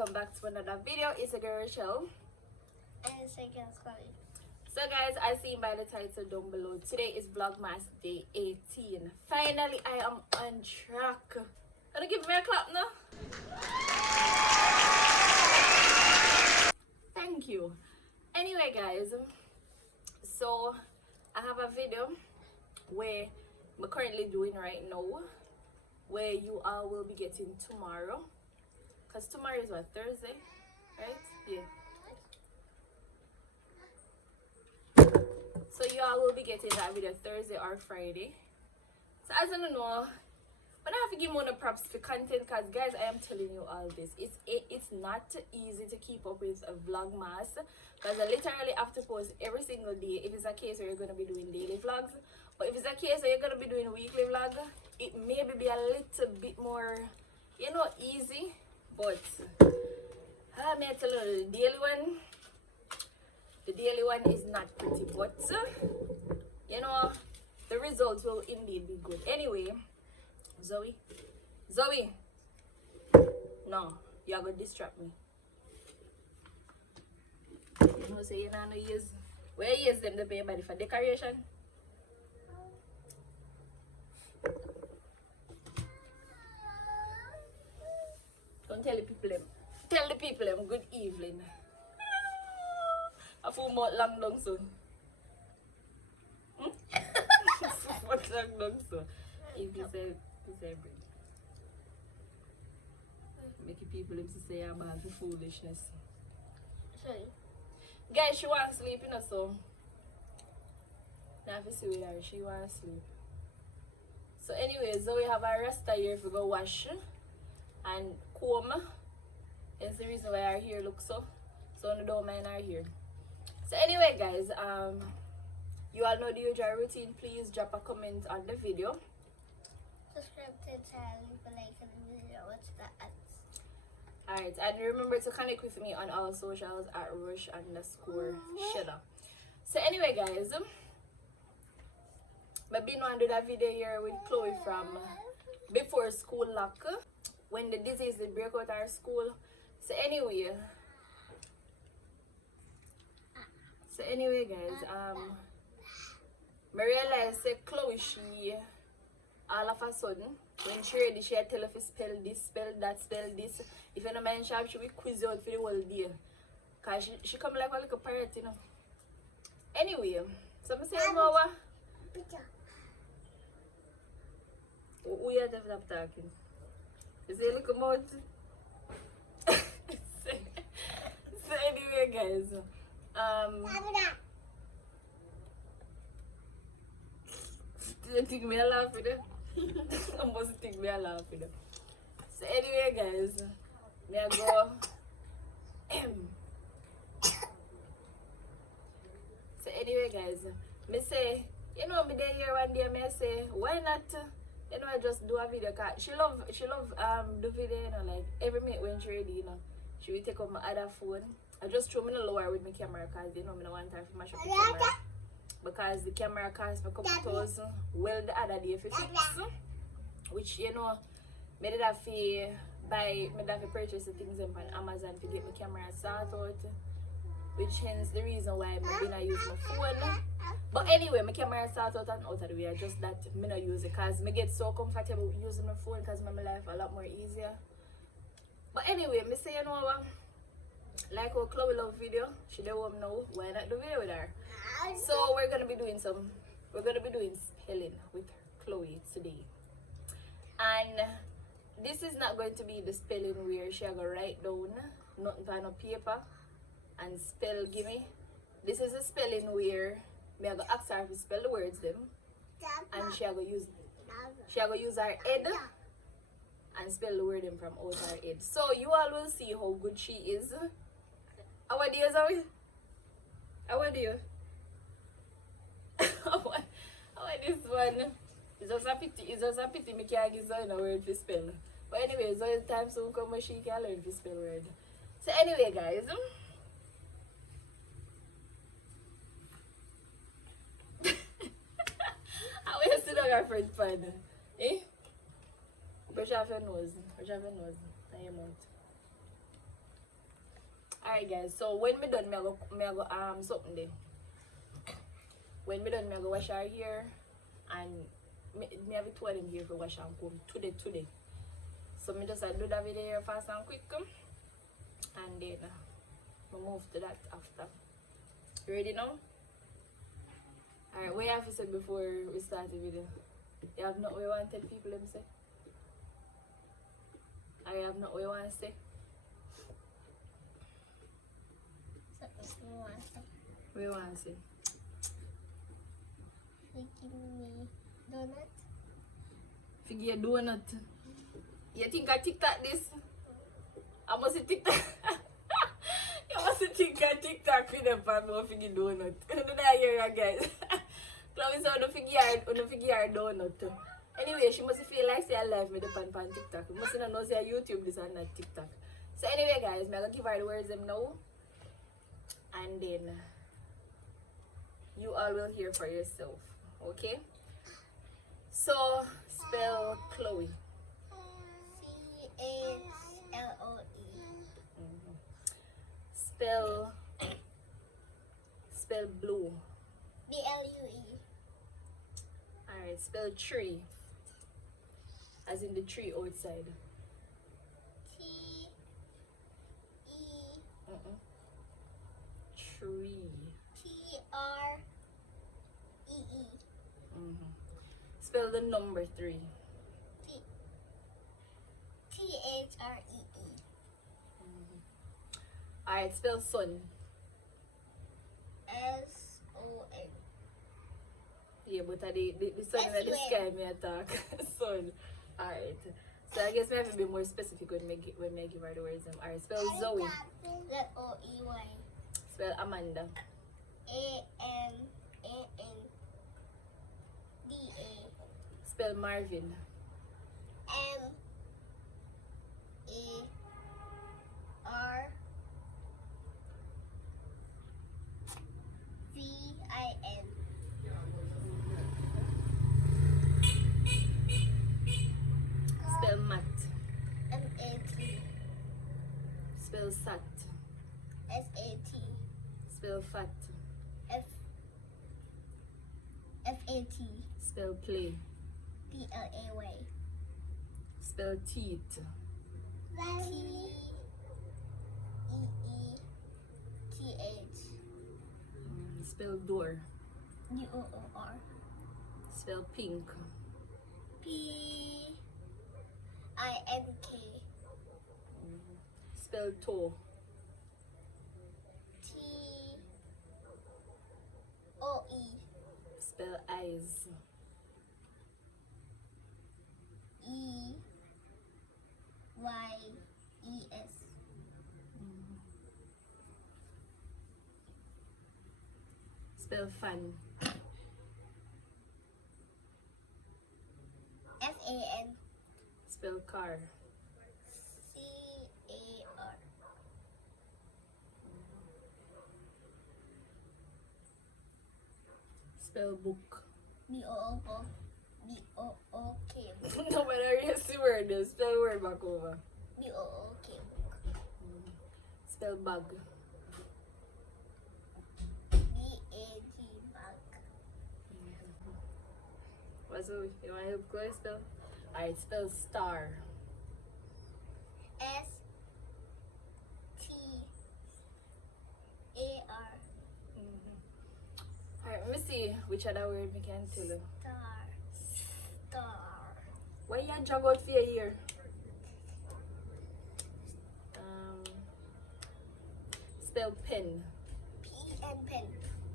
welcome back to another video. It's a girl show. And it's a girl Chloe. So guys, as seen by the title down below, today is Vlogmas day 18. Finally, I am on track. Gonna give me a clap now? Thank you. Anyway guys, so I have a video where I'm currently doing right now, where you all will be getting tomorrow. Because tomorrow is what, Thursday? Right? Yeah. So you all will be getting that video Thursday or Friday. So as you know, but I have to give more props for content, because guys, I am telling you all this. It's not easy to keep up with a Vlogmas, because I literally have to post every single day. If it's a case where you're going to be doing daily vlogs, but if it's a case where you're going to be doing weekly vlog, it may be a little bit more, you know, easy. But I may tell you, the daily one is not pretty, but you know, the results will indeed be good. Anyway, Zoe, no, you're gonna distract me. You know, say you know, use where you use them to pay money for decoration. Don't tell the people them. Tell the people them good evening. A full month long soon. What long soon? If you say break. Make people them to say about the foolishness. Sorry. Guys, she wants to sleep, you know, so now if you see with her, she wants to sleep. So anyway, Zoe have a rasta here if we go wash and comb. That's the reason why our hair looks so you don't mind our hair. So anyway guys, you all know the usual routine. Please drop a comment on the video. Subscribe to the channel, leave a like on the video, watch the ads. Alright, and remember to connect with me on all socials at rush_Shedda. So anyway guys, I've been on to that video here with Chloe from before school lock, when the disease did break out our school. So anyway guys, I realized that Chloe, she all of a sudden when she ready, she had tell if you spell this, spell that, spell this. If you don't mind sharp, she will quiz you out for the whole day, cause she come like a little parrot, you know. Anyway, so I say no what? We are definitely talking. You say look about. So anyway guys, you think me a laugh with it? I must think me a laugh with it. So anyway guys, me I go. So anyway guys, me say, you know, me there here one day, me say, why not, you know, I just do a video, cause she love the video, you know, like every minute when she ready, you know, she will take out my other phone. I just throw me the lower with my camera, cause you know me no want time for mash up the camera, because the camera cost me a couple thousand. Well, the other day for fix, which you know, me did have to buy, me did have to purchase the things on Amazon to get my camera sorted out, which hence the reason why I didn't use my phone. But anyway, my camera started out and out of the way. Just that I don't use it because I get so comfortable using my phone, because my life a lot more easier. But anyway, I say, you know what, like our Chloe love video, she don't want to know why not do video with her. So we're gonna be doing spelling with Chloe today. And this is not going to be the spelling where she gonna write down nothing on a paper and spell gimme. This is a spelling where me I go ask her to spell the words them, and she gonna use her head and spell the word them from out her head. So you all will see how good she is. How are you, Zoe? How are you? How are this one? It's just a pity me can't give Zoe a word to spell. But anyway, Zoe's time soon come when she can learn to spell word. So anyway guys, how are you still on your friend pan? Eh? Brush off your nose. Brush off your nose. And your mouth. Alright guys, so when me done, me go something then. When me done, me go wash her hair and me have it in here for wash and comb today. So me just do that video here fast and quick and then we move to that after. You ready now? Alright, what you have to say before we start the video? You have not what you want to tell people them say? I have not what you want to say? What you want to say? You give me donut? Figure donut. You think I TikTok this? I must TikTok. You must think I TikTok with them for more figure donut. Do that here guys. Chloe said no figure donut. Anyway, she must feel like say I live with the pan TikTok. You must not know say YouTube this and not TikTok. So anyway guys, I'm gonna give her the words them now. And then you all will hear for yourself. Okay? So spell Chloe. C-H-L-O-E. Spell blue. B-L-U-E. Alright, spell tree. As in the tree outside. T-E. Tree. T-R-E-E. Spell the number 3. T-H-R-E-E. Alright, spell sun. S-O-N. Yeah, but the sun in the sky me attack. Sun. Alright. So I guess we have to be more specific when I give her the words. Alright, spell Zoe. Z-O-E-Y. Spell Amanda. A-M-A-N-D-A. Spell Marvin. M-A-R-V-I-N. Spell Matt. M-A-T. Spell Sat. S-A-T. Spell Fat. F-A-T. Spell Play. P-L-A-Y. Spell Teeth. T-E-E-T-H. Spell Door. D-O-O-R. Spell Pink. P-I-N-K. Spell Toe. T-O-E. Spell Eyes. E-Y-E-S. Spell Fan. F-A-N. Spell Car. C-A-R. Spell Book. B-O-O-K. B-O-O-K. No matter yes the word, spell word back over. B-O-O-K. Spell Bag. B-A-G. Bag. What's up? You want to help Chloe spell? Alright, spell Star. S-T-A-R. Alright, let me see which other word we can tell you. Star. Why you jog out for your ear? Spell pen. P-E-N. Pen.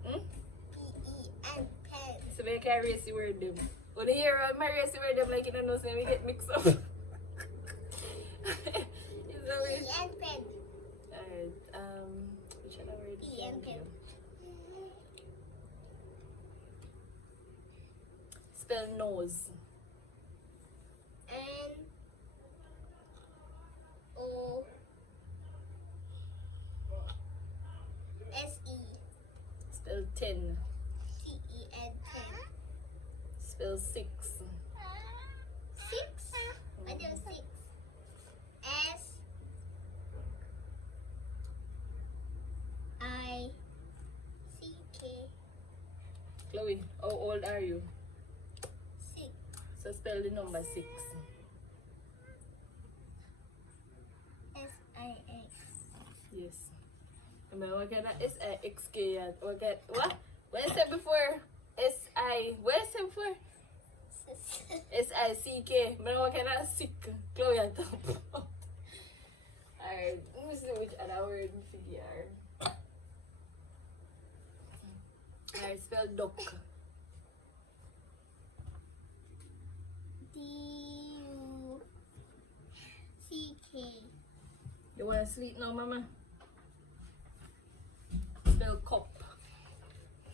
P-E-N. Pen. So we can erase the word them. When you hear my erase the word them like you don't know, so we get mixed up. Is that way? P-E-N. Pen. Alright, which other word? P-E-N. Pen. Spell nose. N-O-S-E. Spell 10. T-E-N. 10. Spell 6. 6? I do 6. Chloe, how old are you? 6. So spell the number 6. S-I-X. Yes. Remember what kind of S-I-X-K at? What? What I said before? S-I. What I said before? S-I-C-K. Remember what kind of sick? Chloe at top. Alright, let me see which other word we figure. Alright, spell duck. D-U-C-K. You want to sleep now, mama? Spell cup.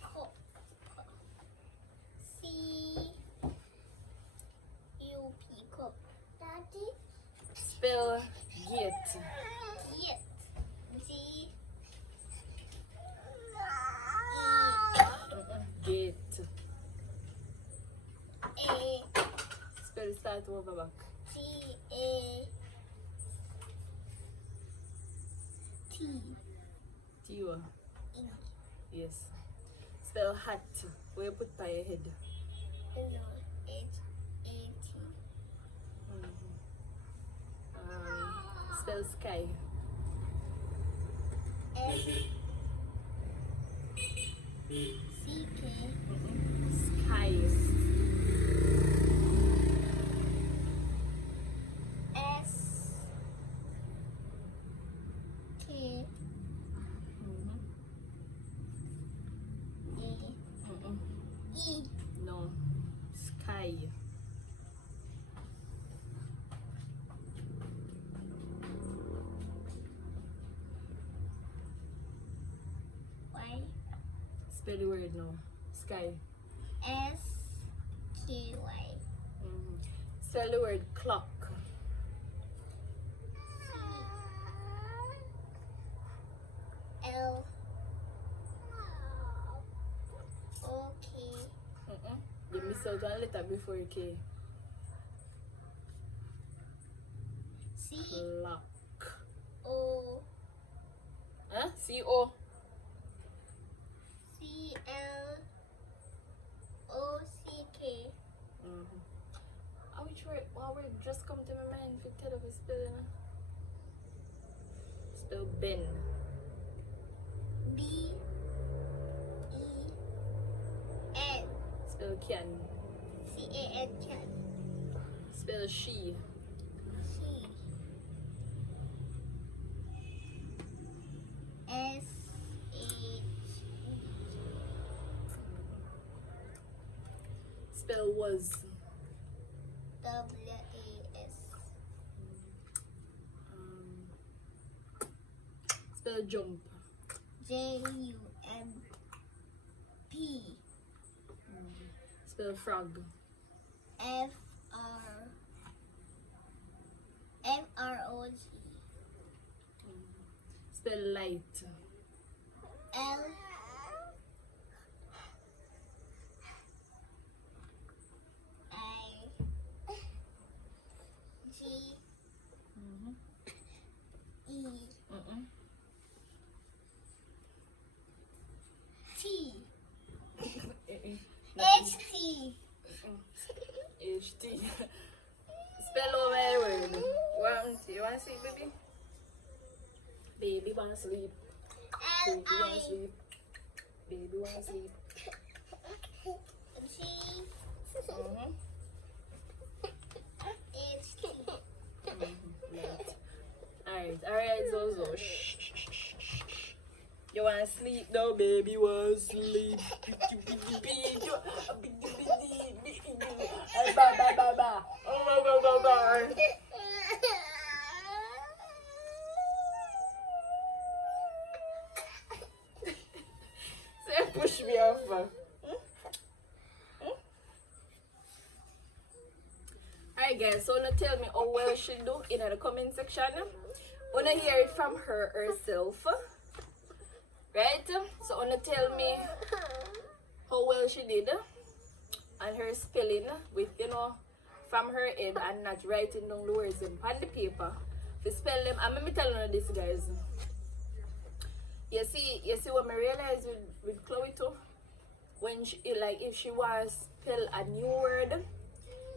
Cup. C-U-P. Cup. Daddy? Spell gate. Yet. G. Gate. A. Spell start over back. T-A-T. T-O. Ink. Yes. Spell hat. Where you put by your head. H-A-T. Spell sky. S-C-K. Sky. S-K. E. No. Sky. Y. Spell the word now. Sky. S-K-Y. Spell the word clock. L. O-K. You miss out one letter before K. C. Clock. O. Huh? C-O. C-L-O-C-K. Which word? What word just come to my mind if you tell of a spelling? Spell Ben. B-E-N. Spell can. C-A-N. Can. Spell she. She. S-H-E. Spell was. W-A-S. Spell jump. J-U-M-P. Spell frog. F-R-M-R-O-G. Spell light. L. I. G. E. T. H-T. H-T. Spell over my word. You want to sleep, baby? Baby want to sleep. Baby want to sleep. Baby want to sleep. G. H-T. Alright, Zozo. Shh. You want to sleep now, baby? Want to sleep? Say push me off. Alright guys, so now tell me how well she do in the comment section. Wanna hear it from her herself. Right? So wanna tell me how well she did and her spelling with, you know, from her head and not writing down the words on the paper. To spell them, and let me tell you this, guys. You see what I realize with Chloe too? when she, like, if she was spell a new word,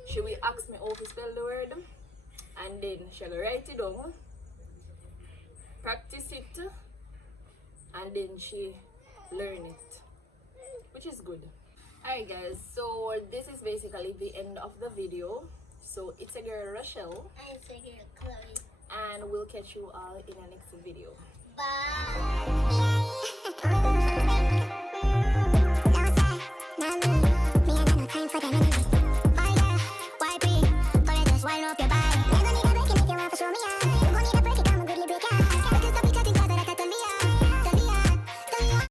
she will ask me how to spell the word, and then she will write it down, practice it, and then she learn it, which is good. Alright guys, so this is basically the end of the video. So it's a girl Rochelle, And it's a girl Chloe. and we'll catch you all in the next video. Bye.